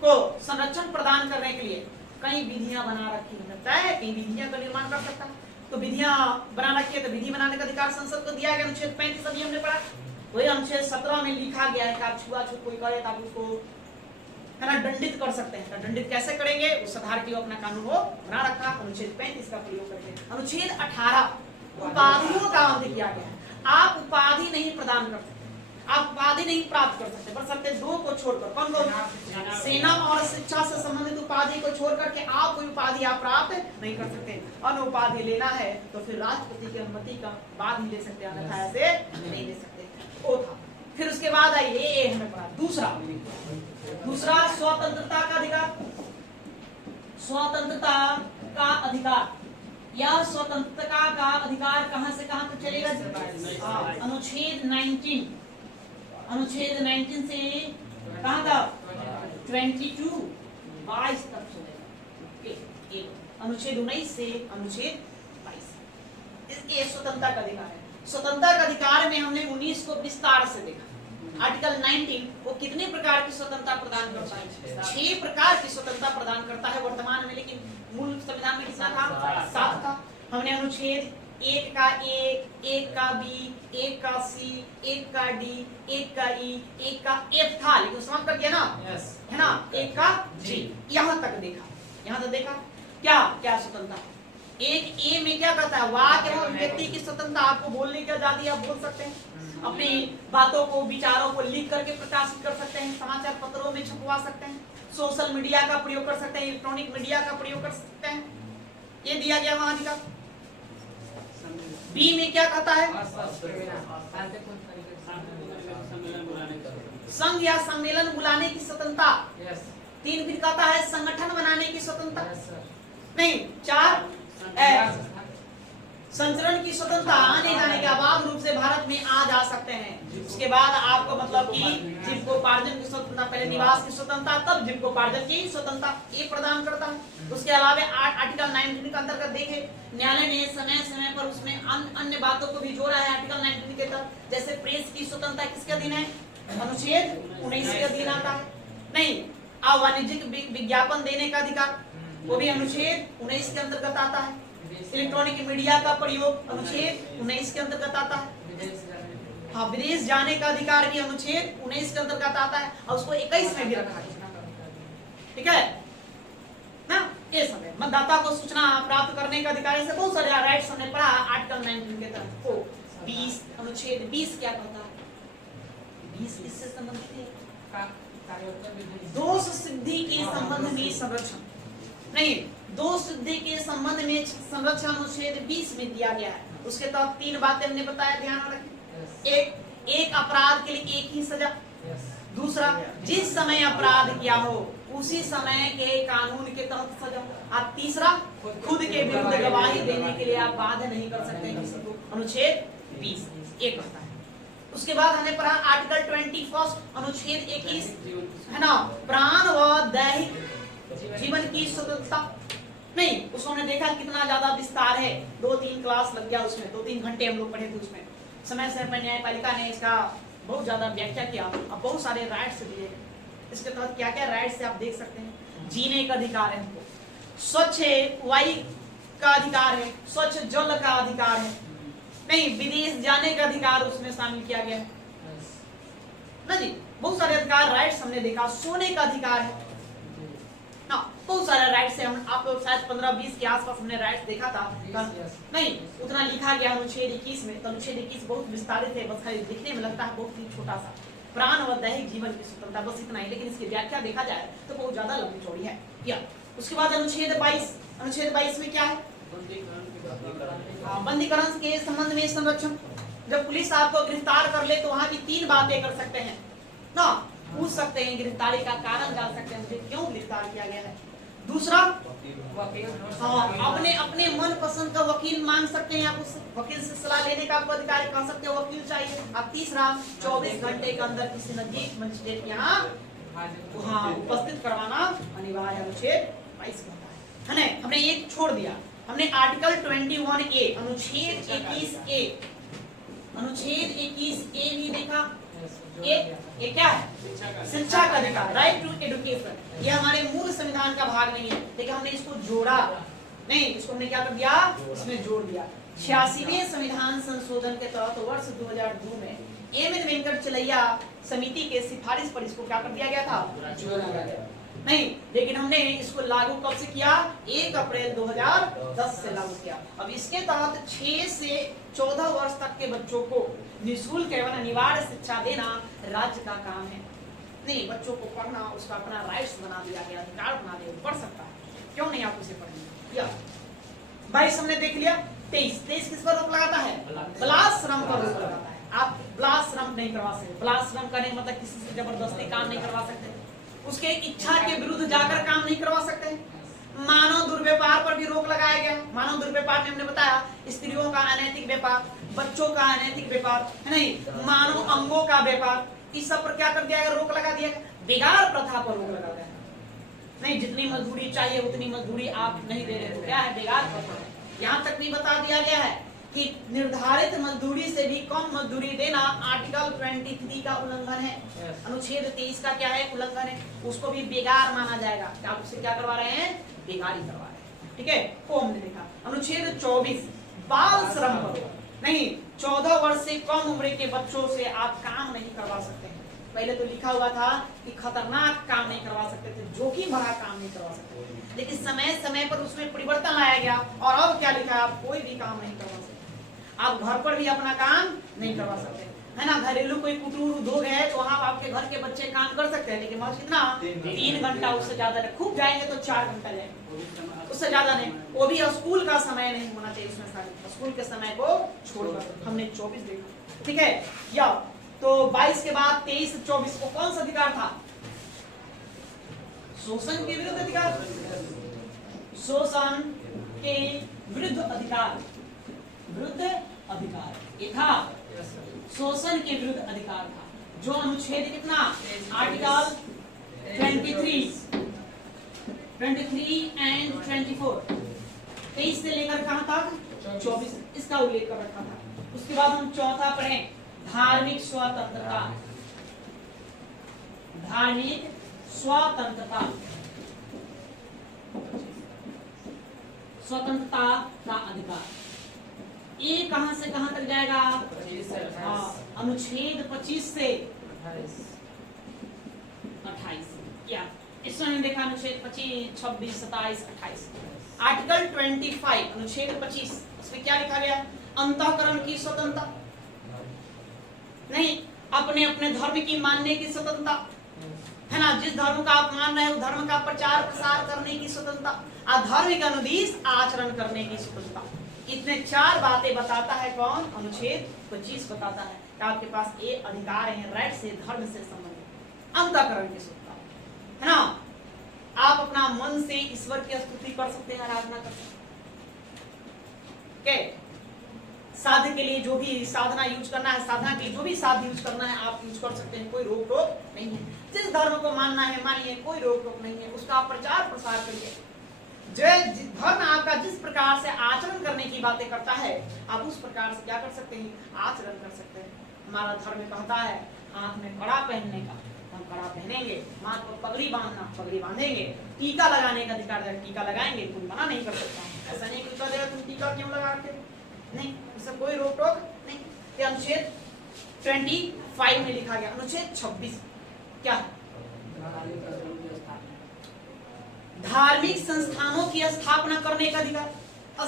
को संरक्षण प्रदान करने के लिए कई विधियां बना रखी है, कई विधियां का निर्माण कर सकता है। तो विधियां बना रखी है, तो विधि बनाने का अधिकार संसद को दिया गया। अनुच्छेद 35 अभी हमने पढ़ा। वही अनुच्छेद 17 में लिखा गया है कि आप छुआछूत कोई करे तो आप उसको है ना दंडित कर सकते हैं। तो दंडित कैसे करेंगे, उस आधार के लिए अपना कानून को बना रखा, अनुच्छेद 35 का प्रयोग करके। अनुच्छेद 18 उपाधियों का अंत किया गया है। आप उपाधि नहीं प्रदान कर सकते। आप उपाधि नहीं प्राप्त कर सकते, बशर्ते दो को छोड़कर। कौन कौन? सेना और शिक्षा से संबंधित उपाधि को छोड़ करके आप कोई उपाधि आप प्राप्त नहीं कर सकते। अन्य उपाधि लेना है तो फिर राष्ट्रपति की अनुमति का बाद ही ले सकते, अन्यथा ऐसे नहीं ले सकते। वो था। फिर उसके बाद आइए हमें पढ़ा दूसरा स्वतंत्रता का अधिकार। स्वतंत्रता का अधिकार, यह स्वतंत्रता का अधिकार कहां से कहां तक चलेगा? अनुच्छेद 19, अनुच्छेद 19 से कहां तक? 22 तक चलेगा। अनुच्छेद 19 से अनुच्छेद 22 ये स्वतंत्रता का अधिकार है। स्वतंत्रता का अधिकार में हमने 19 को विस्तार से देखा। आर्टिकल 19 वो कितने प्रकार की स्वतंत्रता प्रदान करता है? 6 प्रकार की स्वतंत्रता प्रदान करता है वर्तमान में, लेकिन मूल संविधान में कितना था? 7 था। हमने अनुच्छेद 1 का A, 1 का B, 1 का C, 1 का D, 1 का E, 1 का F था, लेकिन समाप्त कर दिया ना, है ना, 1 का G, यहाँ तक देखा। यहाँ तक देखा क्या क्या स्वतंत्रता। एक ए में क्या कहता है? वाक एवं व्यक्ति की स्वतंत्रता, आपको बोलने की आजादी, आप बोल सकते हैं, अपनी बातों को विचारों को लिख करके प्रकाशित कर सकते हैं, समाचार पत्रों में छपवा सकते हैं, सोशल मीडिया का प्रयोग कर सकते हैं, इलेक्ट्रॉनिक मीडिया का प्रयोग कर सकते हैं। ये दिया गया वहां अधिकार। बी में क्या कहता है? संघ या सम्मेलन बुलाने की स्वतंत्रता। 3 फिर कहता है संगठन बनाने की स्वतंत्रता। नहीं, 4 संचरण की स्वतंत्रता, आने जाने के अबाध रूप से भारत में आ जा सकते हैं। उसके बाद आपको मतलब कि जीविकोपार्जन की स्वतंत्रता, पहले निवास की स्वतंत्रता, तब जीविकोपार्जन की स्वतंत्रता ये प्रदान करता है। उसके अलावा आर्टिकल 19 के अंतर्गत देखे न्यायालय ने समय समय पर उसमें अन्य बातों को भी जोड़ा है आर्टिकल 19 के तहत। जैसे प्रेस की स्वतंत्रता किसके अधीन है? अनुच्छेद 19 के अधीन आता है। नहीं, वाणिज्यिक विज्ञापन देने का अधिकार, वो भी अनुच्छेद 19 के अंतर्गत आता है। इलेक्ट्रॉनिक मीडिया का प्रयोग अनुच्छेद 19 के अंतर्गत आता है। हाँ, विदेश जाने का अधिकार भी अनुच्छेद 19 के अंतर्गत आता है, और उसको 21 में भी रखा है। ठीक है ना? ये सब है। मतदाता को सूचना प्राप्त करने का अधिकार, ऐसे बहुत सारे राइट्स हमने पढ़ा आर्टिकल 19 के तहत। 20 अनुच्छेद 20 क्या कहता है? 20 किससे संबंधित है? दोष सिद्धि के संबंध में संरक्षण। नहीं, दोष सिद्धि के संबंध में संरक्षण अनुच्छेद 20 में दिया गया है। उसके तहत 3 बातें हमने बताया, ध्यान रखें। एक अपराध के लिए एक ही सजा। दूसरा, जिस समय अपराध किया हो उसी समय के कानून के तहत सजा। और तीसरा, खुद के विरुद्ध गवाही देने के लिए आप बाध्य नहीं कर सकते किसी को, अनुच्छेद 20 एक कहता है। उसके बाद हमने पढ़ा आर्टिकल 21 अनुच्छेद 21, है ना, प्राण व दैहिक जीवन की स्वतंत्रता। नहीं, उसको हमने देखा कितना ज्यादा विस्तार है, 2-3 क्लास लग गया उसमें, 2-3 घंटे हम लोग पढ़े थे उसमें। समय से पहले न्यायपालिका ने इसका बहुत ज्यादा व्याख्या किया। अब बहुत सारे राइट्स दिए गए, इसके तहत क्या क्या राइट्स है आप देख सकते हैं। जीने का अधिकार है हमको, स्वच्छ वायु का अधिकार है, स्वच्छ जल का अधिकार है। नहीं, विदेश जाने का अधिकार उसमें शामिल किया गया है ना जी। बहुत सारे अधिकार राइट्स हमने देखा। सोने का अधिकार है ना, बहुत सारे राइट्स है। हम आप लोग शायद 15-20 के आसपास हमने राइट्स देखा था। नहीं, उतना लिखा गया अनुच्छेद 21 में। तो अनुच्छेद 21 बहुत विस्तारित है, बस खाली दिखने में लगता है बहुत ही छोटा सा। प्राण व दैहिक जीवन की स्वतंत्रता, बस इतना ही, लेकिन इसकी व्याख्या देखा जाए तो बहुत ज्यादा लंबी चौड़ी है। या उसके बाद अनुच्छेद 22, अनुच्छेद 22 में क्या है? बंदीकरण के संबंध में संरक्षण। जब पुलिस आपको गिरफ्तार कर ले तो वहां भी 3 बातें कर सकते हैं ना, पूछ सकते हैं, गिरफ्तारी का कारण जान सकते हैं, मुझे क्यों गिरफ्तार किया गया है। दूसरा, अपने मन पसंद का वकील मांग सकते हैं, आप उस वकील से सलाह लेने का आपको अधिकार है, कह सकते हो वकील चाहिए। अब तीसरा, 24 घंटे के अंदर किसी नजदीक मजिस्ट्रेट के यहाँ उपस्थित करवाना अनिवार्य, अनुच्छेद 22 कहता है ना। हमने एक छोड़ दिया, हमने आर्टिकल 21A अनुच्छेद 21A, अनुच्छेद 21A भी देखा। ये क्या है? शिक्षा का अधिकार, राइट टू एजुकेशन। ये हमारे मूल संविधान का भाग नहीं है, लेकिन हमने इसको जोड़ा। नहीं, इसको हमने क्या कर दिया? इसमें जोड़ दिया। 86वें संविधान संशोधन के तहत वर्ष 2002 में एम एन वेंकट चलैया समिति के सिफारिश पर इसको क्या कर दिया गया था? जोड़ा गया। नहीं, लेकिन हमने इसको लागू कब से किया? 1 अप्रैल 2010 से लागू किया। अब इसके तहत 6 से 14 वर्ष तक के बच्चों को निःशुल्क एवं अनिवार्य शिक्षा देना राज्य का काम है। नहीं, बच्चों को पढ़ना उसका अपना राइट्स बना दिया गया, अधिकार बना दिया, पढ़ सकता है, क्यों नहीं आप उसे पढ़ेंगे? या 22 हमने देख लिया। 23 किस पर रोक लगाता है? बलात् श्रम पर रोक लगाता है। आप बलात् श्रम नहीं करवा सकते। बलात् श्रम करने मतलब किसी से जबरदस्ती काम नहीं करवा सकते, उसके इच्छा के विरुद्ध जाकर काम नहीं करवा सकते। मानव दुर्व्यवहार पर भी रोक लगाया गया। मानव दुर्व्यवहार में हमने बताया स्त्रियों का अनैतिक व्यापार, बच्चों का अनैतिक व्यापार, है नहीं, मानव अंगों का व्यापार, इस सब पर क्या कर दिया गया? रोक लगा दिया। बेगार प्रथा पर रोक लगा दिया। नहीं, जितनी मजदूरी चाहिए उतनी मजदूरी आप नहीं दे रहे तो क्या है? बेगार प्रथा है। यहाँ तक भी बता दिया गया है कि निर्धारित मजदूरी से भी कम मजदूरी देना आर्टिकल 23 का उल्लंघन है। अनुच्छेद 23 का क्या है? उल्लंघन है। उसको भी बेगार माना जाएगा। क्या आप उससे क्या करवा रहे हैं? बेगारी करवा रहे हैं। ठीक है, को हमने देखा। अनुच्छेद 24 बाल श्रम पर नहीं, 14 वर्ष से कम उम्र के बच्चों से आप काम नहीं करवा सकते हैं। पहले तो लिखा हुआ था कि खतरनाक काम नहीं करवा सकते थे, जोखिम भरा काम नहीं करवा सकते, लेकिन समय समय पर उसमें परिवर्तन लाया गया और अब क्या लिखा है? आप कोई भी काम नहीं करवा सकते। आप घर पर भी अपना काम नहीं करवा सकते, है ना। घरेलू कोई कुटीर उद्योग है तो वहाँ आपके घर के बच्चे काम कर सकते हैं, लेकिन बस कितना? 3 घंटा, उससे ज्यादा नहीं। खूब जाएंगे तो 4 घंटा जाएंगे, उससे ज्यादा नहीं। वो भी स्कूल का समय नहीं होना चाहिए उसमें, सारे स्कूल के समय को छोड़कर। हमने 24 देखा, ठीक है। या तो 22 के बाद 23 24 को कौन सा अधिकार था? शोषण के विरुद्ध अधिकार। शोषण के विरुद्ध अधिकार, विरुद्ध अधिकार ये था। शोषण के विरुद्ध अधिकार था, जो अनुच्छेद कितना? आर्टिकल 23 एंड 24, 23 से लेकर कहां तक? 24, इसका उल्लेख कर रखा था। उसके बाद हम चौथा पढ़ें, धार्मिक स्वतंत्रता। धार्मिक स्वतंत्रता, स्वतंत्रता का अधिकार, ये कहां से कहां तक जाएगा? अनुच्छेद 25 से 28। क्या इसमें देखा? अनुच्छेद 25, 26, 27, 28। आर्टिकल 25 अनुच्छेद 25, उसमें क्या लिखा गया? अंतःकरण की स्वतंत्रता, नहीं, अपने अपने धर्म की मानने की स्वतंत्रता, है ना। जिस धर्म का आप मान रहे हैं उस धर्म का प्रचार प्रसार करने की स्वतंत्रता, अधार्मिक अनुदिश आचरण करने की स्वतंत्रता। इतने 4 बातें बताता है कौन? अनुच्छेद 25 बताता है कि आपके पास ये अधिकार है, राइट से, धर्म से संबंधित। अंतःकरण की स्वतंत्रता, है ना। आप अपना मन से ईश्वर की स्तुति कर सकते हैं, आराधना कर सकते हैं। साध्य के लिए जो भी साधना यूज करना है, साधना के लिए जो भी साध्य यूज करना है आप यूज कर सकते हैं, कोई रोक टोक नहीं है। जिस धर्म को मानना है मानिए, कोई रोक टोक नहीं है, उसका प्रचार प्रसार करिए। जो धर्म आपका जिस प्रकार से आचरण करने की बातें करता है, आप उस प्रकार से क्या कर सकते हैं? आचरण कर सकते हैं। हमारा धर्म कहता है हाथ में कड़ा पहनने का, हम कड़ा पहनेंगे, माथ पर पगड़ी बांधना, पगड़ी बांधेंगे, टीका लगाने का अधिकार है, टीका लगाएंगे, कोई मना नहीं कर सकता। ऐसा नहीं कि देगा तुम टीका क्यों लगा के, नहीं, उससे कोई रोक टोक नहीं। ये अनुच्छेद 25 में लिखा गया। अनुच्छेद 26 क्या? धार्मिक संस्थानों की स्थापना करने का अधिकार।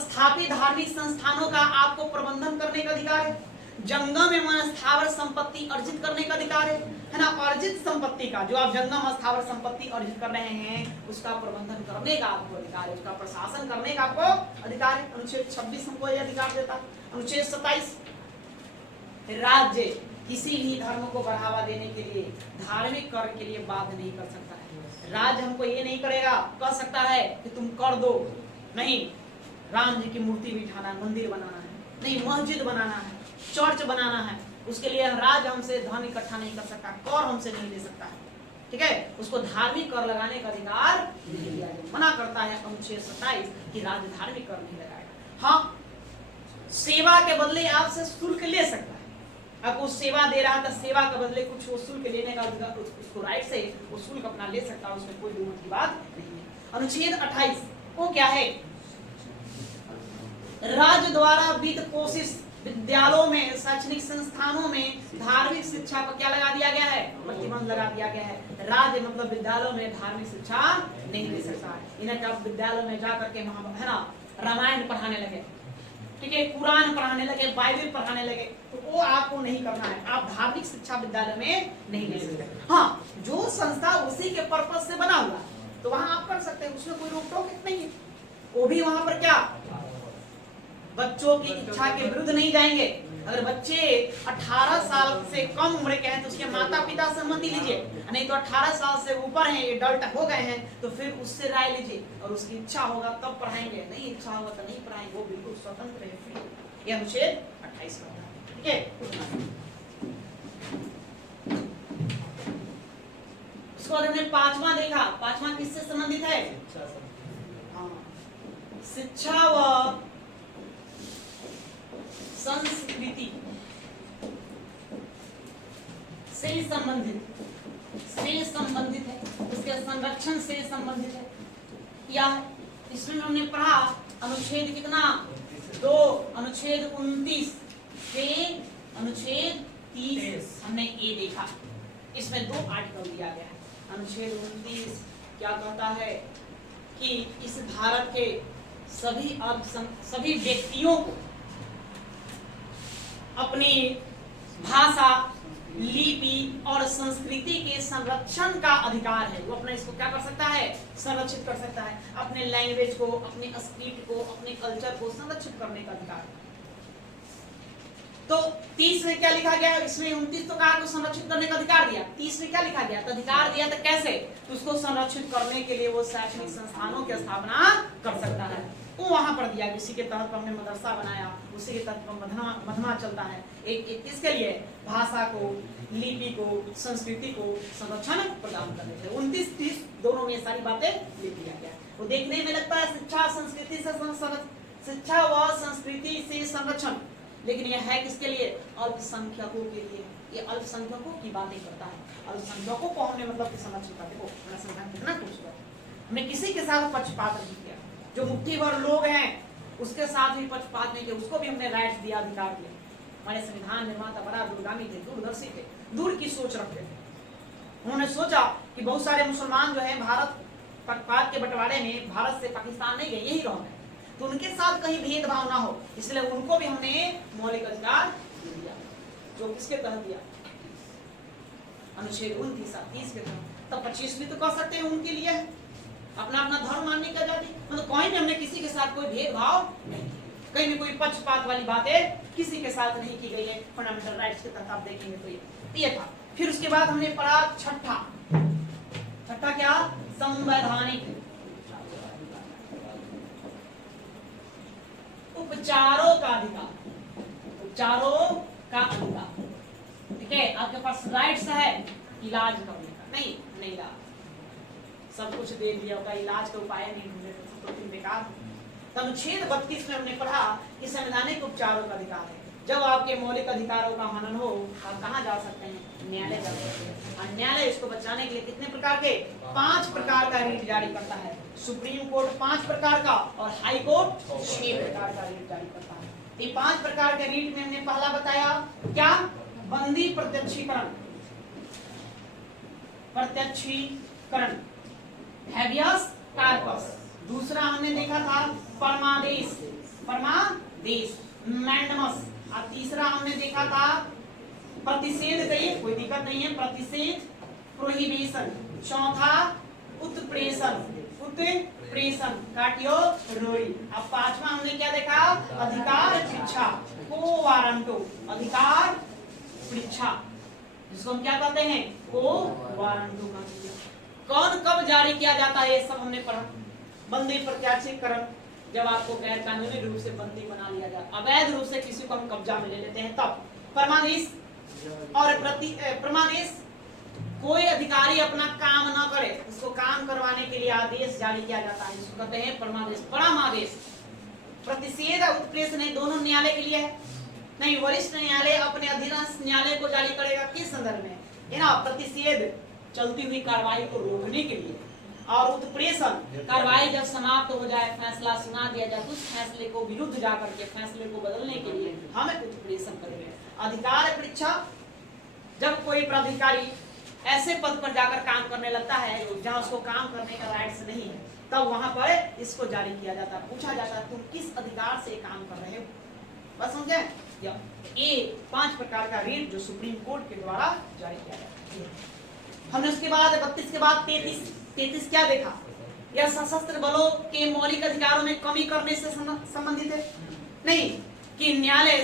स्थापित धार्मिक संस्थानों का आपको प्रबंधन करने का अधिकार है। जंगम एवं स्थावर संपत्ति अर्जित करने का अधिकार है ना। अर्जित संपत्ति का, जो आप जंगम स्थावर संपत्ति अर्जित कर रहे हैं, उसका प्रबंधन करने का आपको अधिकार है, उसका प्रशासन करने का आपको अधिकार है। अनुच्छेद 26 हमको यह अधिकार देता है। अनुच्छेद 27, राज्य किसी भी धर्म को बढ़ावा देने के लिए धार्मिक कर के लिए बाध्य नहीं कर सकता है। राज्य हमको ये नहीं करेगा, कह सकता है कि तुम कर दो, नहीं, राम जी की मूर्ति बिठाना है, मंदिर बनाना है, नहीं, मस्जिद बनाना है, चर्च बनाना है, उसके लिए राज्य हमसे धन इकट्ठा नहीं कर सकता, कर हमसे नहीं ले सकता है, ठीक है। उसको धार्मिक कर लगाने का अधिकार नहीं दिया जाए, मना करता है अनुच्छेद 27 कि राज्य धार्मिक कर नहीं लगाएगा। हाँ, सेवा के बदले आपसे शुल्क ले सकता है। आपको सेवा दे रहा था, सेवा के बदले कुछ वो शुल्क लेने का अधिकार, उसको राइट से वो शुल्क अपना ले सकता है, उसमें कोई दुमत की बात नहीं है। अनुच्छेद 28 वो क्या है? राज्य द्वारा वित्त पोषित विद्यालयों में, शैक्षणिक संस्थानों में धार्मिक शिक्षा पर क्या लगा दिया गया है? प्रतिबंध लगा दिया गया है। राज्य मतलब विद्यालयों में धार्मिक शिक्षा नहीं दे सकता है। इन्हें कब विद्यालयों में जाकर के है ना रामायण पढ़ाने लगे, ठीक है, कुरान पढ़ाने लगे, बाइबल पढ़ाने लगे, तो वो आपको नहीं करना है। आप धार्मिक शिक्षा विद्यालय में नहीं ले सकते। हाँ, जो संस्था उसी के पर्पज से बना हुआ तो वहां आप कर सकते हैं, उसमें कोई रोक टोक नहीं है। वो भी वहां पर क्या बच्चों की इच्छा के विरुद्ध नहीं जाएंगे। अगर बच्चे 18 साल से कम उम्र के हैं तो उसके माता पिता से सहमति लीजिए, नहीं तो 18 साल से ऊपर हैं, एडल्ट हो गए हैं, तो फिर उससे राय लीजिए और उसकी इच्छा होगा तब पढ़ाएंगे, नहीं इच्छा होगा तो नहीं पढ़ाएंगे, वो बिल्कुल स्वतंत्र है। ये अनुच्छेद 28 का है, ठीक है। उसके बाद हमने पांचवा देखा, पांचवा किससे संबंधित है? शिक्षा व संस्कृति से संबंधित है, उसके संरक्षण से संबंधित है। या इसमें हमने पढ़ा अनुच्छेद कितना? 2, अनुच्छेद 29 से अनुच्छेद 30 हमने ये देखा। इसमें 2 आर्टिकल दिया गया है। अनुच्छेद 29 क्या कहता है कि इस भारत के सभी व्यक्तियों को अपनी भाषा, लिपि और संस्कृति के संरक्षण का अधिकार है। वो अपने इसको क्या कर सकता है? संरक्षित कर सकता है। अपने लैंग्वेज को, अपने स्क्रिप्ट को, अपने कल्चर को संरक्षित करने का अधिकार है। तो 30 में क्या लिखा गया? इसमें 29 तो कहा संरक्षित करने का अधिकार दिया, 30 में क्या लिखा गया? तो अधिकार दिया तो कैसे? तो उसको संरक्षित करने के लिए वो शैक्षणिक संस्थानों की स्थापना कर सकता है। वो वहां पर दिया, इसी के तहत हमने मदरसा बनाया, उसी के तहत मधमा चलता है। एक किसके लिए? भाषा को, लिपि को, संस्कृति को संरक्षण प्रदान करने के लिए। 29-30 दोनों में सारी बातें लिख दिया गया। वो देखने में लगता है शिक्षा संस्कृति से शिक्षा व संस्कृति से संरक्षण, लेकिन यह है किसके लिए? अल्पसंख्यकों के लिए। ये अल्पसंख्यकों की बातें करता है। अल्पसंख्यकों को हमने मतलब संरक्षण करते हो, कितना कुछ हमने किसी के साथ पक्षपात नहीं किया। जो मुट्ठी भर लोग हैं उसके साथ भी पक्षपात नहीं किया, उसको भी हमने राइट्स दिया, अधिकार दिया। हमारे संविधान निर्माता बड़ा दूरगामी थे, दूरदर्शी थे, दूर की सोच रखते थे। उन्होंने सोचा कि बहुत सारे मुसलमान जो है भारत पक्षपात के बंटवारे में भारत से पाकिस्तान नहीं गए, यही रह गए, तो उनके साथ कहीं भेदभाव ना हो, इसलिए उनको भी हमने मौलिक अधिकार दिया। जो किसके तहत दिया? अनुच्छेद 29-30 के तहत। तब 25 भी तो कह सकते हैं उनके लिए अपना अपना धर्म मानने का आजादी। मतलब कहीं भी हमने किसी के साथ कोई भेदभाव नहीं किया, कहीं भी कोई पक्षपात वाली बातें किसी के साथ नहीं की गई है। फंडामेंटल राइट्स के तहत आप देखेंगे तो ये था। फिर उसके बाद हमने पढ़ा छठा क्या? संवैधानिक उपचारों का अधिकार। उपचारों का अधिकार, ठीक है। आपके पास राइट्स है इलाज करने का, नहीं इलाज सब कुछ दे दिया होगा, इलाज का उपाय नहीं ढूंढे तो फिर बेकार। अनुच्छेद 32 में हमने पढ़ा कि संवैधानिक उपचारों का अधिकार है। जब आपके मौलिक अधिकारों का हनन हो, आप कहाँ जा सकते हैं? न्यायालय जा सकते हैं। और न्यायालय इसको बचाने के लिए कितने प्रकार के? 5 प्रकार का रीट जारी करता है। सुप्रीम कोर्ट 5 प्रकार का और हाई कोर्ट 6 प्रकार का रीट जारी करता है। ये 5 प्रकार के रीट में हमने पहला बताया क्या? बंदी प्रत्यक्षीकरण, हैबियस कार्पस। दूसरा हमने देखा था परमादेश, मैंडमस। और तीसरा हमने देखा था प्रतिषेध, कोई दिक्कत नहीं है, प्रतिषेध प्रोहिबिशन। चौथा उत्प्रेषण, काटियो रोई। अब 5वां हमने क्या देखा? अधिकार परीक्षा, को वारंटो, अधिकार परीक्षा, जिसको हम क्या कहते हैं? को वारंटो। कौन कब जारी किया जाता है ये सब हमने पढ़ा। बंदी प्रत्याशीकरण, जब आपको गैर कानूनी रूप से बंदी बना लिया जाए, अवैध रूप से किसी को हम कब्जा में ले लेते हैं, तब। परमादेश और प्रमादेश, कोई अधिकारी अपना काम न करे, उसको काम करवाने के लिए आदेश जारी किया जाता है, इसको कहते हैं परमादेश। परमादेश। प्रतिषेध और उत्प्रेषण दोनों न्यायालय के लिए है। नहीं, वरिष्ठ न्यायालय अपने अधीनस्थ न्यायालय को जारी करेगा किस संदर्भ में? है ना, प्रतिषेध, चलती हुई कार्रवाई को रोकने के लिए, और उत्प्रेषण कार्रवाई जब समाप्त हो जाए, फैसला सुना दिया जाए, तो उस फैसले को विरुद्ध जाकर के फैसले को बदलने के लिए हम उत्प्रेषण करेंगे। अधिकार परीक्षा, जब कोई प्राधिकारी ऐसे पद पर जाकर काम करने लगता है जहां उसको काम करने का राइट्स नहीं है, तब वहां पर इसको जारी किया जाता है, पूछा जाता है तुम किस अधिकार से काम कर रहे हो। बस समझे? ये 5 प्रकार का रीट जो सुप्रीम कोर्ट के द्वारा जारी किया जाता है। हमने उसके बाद 32 के बाद 33 क्या देखा? यह सशस्त्र बलों के मौलिक अधिकारों में कमी करने से संबंधित है। नहीं कि न्यायालय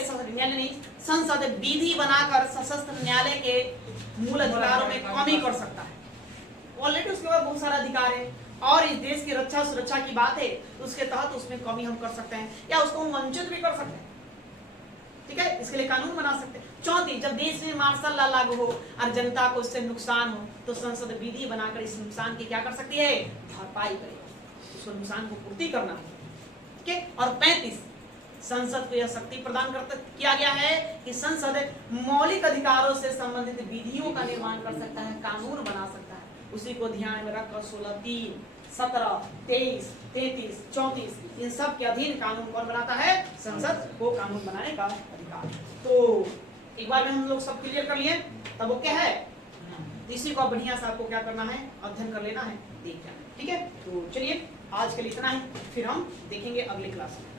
नहीं, संसद विधि बनाकर सशस्त्र न्यायालय के मूल अधिकारों में कमी कर सकता है। ऑलरेडी उसके बाद बहुत सारा अधिकार है और इस देश की रक्षा सुरक्षा की बात है, उसके तहत उसमें कमी हम कर सकते हैं या उसको हम वंचित भी कर सकते हैं। ठीक है, इसके लिए कानून बना सकते हैं। 34, जब देश में मार्शल लॉ लागू हो और जनता को इससे नुकसान हो तो संसद विधि बनाकर इस नुकसान की क्या कर सकती है? भरपाई करेगी, उसको नुकसान को पूर्ति करना है। ठीक है, और 35, संसद को यह शक्ति प्रदान किया गया है कि संसद मौलिक अधिकारों से संबंधित विधियों का निर्माण कर सकता है, कानून बना सकता है। उसी को ध्यान में रखकर 16, 3, 17, 23, 33, 34 इन सब के अधीन कानून कौन बनाता है? संसद को कानून बनाने का अधिकार। तो एक बार में हम लोग सब क्लियर कर लिए, तब वो क्या है? इसी को बढ़िया से आपको क्या करना है? अध्ययन कर लेना है, देख जाना। ठीक है, तो चलिए आज के लिए इतना ही, फिर हम देखेंगे अगले क्लास में।